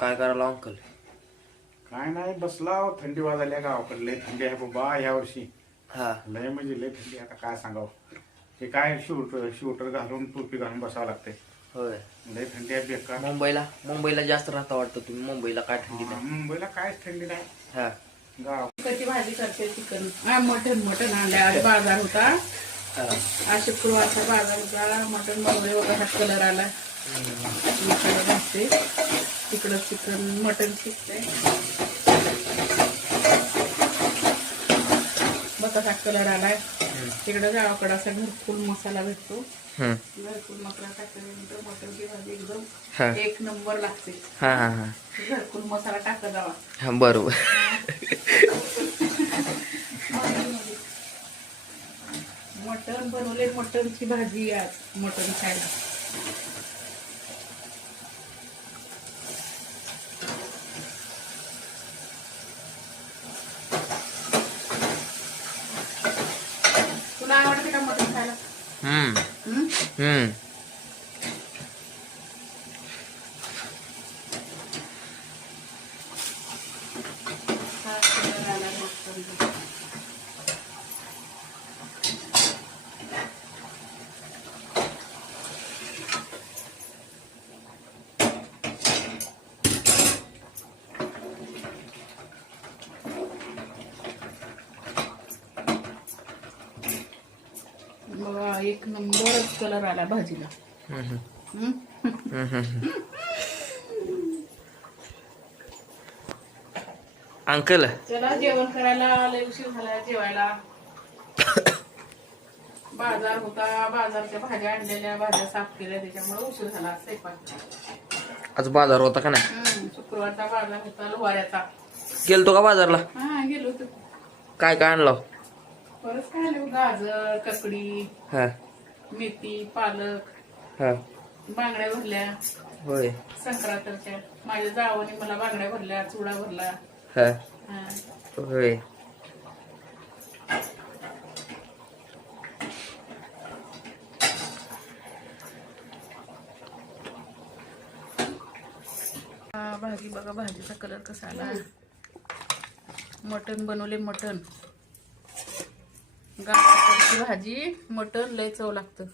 काय करायला अंकल? काय नाही बसला थंडी वाजायला गावाकडे लय थंडी आहे बाबा या वर्षी. हा लय म्हणजे लय थंडी आता काय सांगावं. ते काय शूटर घालून टोपी घालून बसावं लागते. होय. लय थंडी आहे बेकार. मुंबईला जास्त राहता वाटतं तुम्ही. मुंबईला काय थंडी नाही. मुंबईला कायच थंडी नाही. हा गाव कशी भाजी करते चिकन मटन आणल्या. आज बाजार होता. आज शुक्रवारचा बाजार होता. मटन बनवले बघा. हा कलर आला. तिकडं चिकन मटन शिकते बघा. हा कलर आलाय. तिकडं गावाकडे असा घरकुल मसाला भेटतो. घरकुल मसाला टाकल्यानंतर मटनची भाजी एकदम एक नंबर लागते. घरकुल मसाला टाकत जावा. बरोबर. मटन बनवले. मटनची भाजी आज मटन खायला. तुला आवडते का मटन खायला? बघा एक नंबरच कलर आला भाजीला. अंकल चला जेवण करायला. लय उशीर झाला जेवायला. बाजार होता. बाजारच्या भाज्या आणलेल्या. भाज्या साफ केल्या. त्याच्यामुळे उशीर झाला स्वयंपाक. आज बाजार होता का नाही? शुक्रवारचा बाजार होता लोहाऱ्याचा. गेलतो का बाजारला? हा गेलो होतो. काय काय आणलं? परत काय आले. गाजर, ककडी, मेथी, पालक, बांगड्या भरल्या. होय. संक्रांतीच्या माझ्या जावाने मला बांगड्या भरल्या. चुडा भरला. होय. भाजी बघा. भाजीचा कलर कसा आला. मटण बनवले. मटण गावाकडची भाजी मटण लय चव लागतं.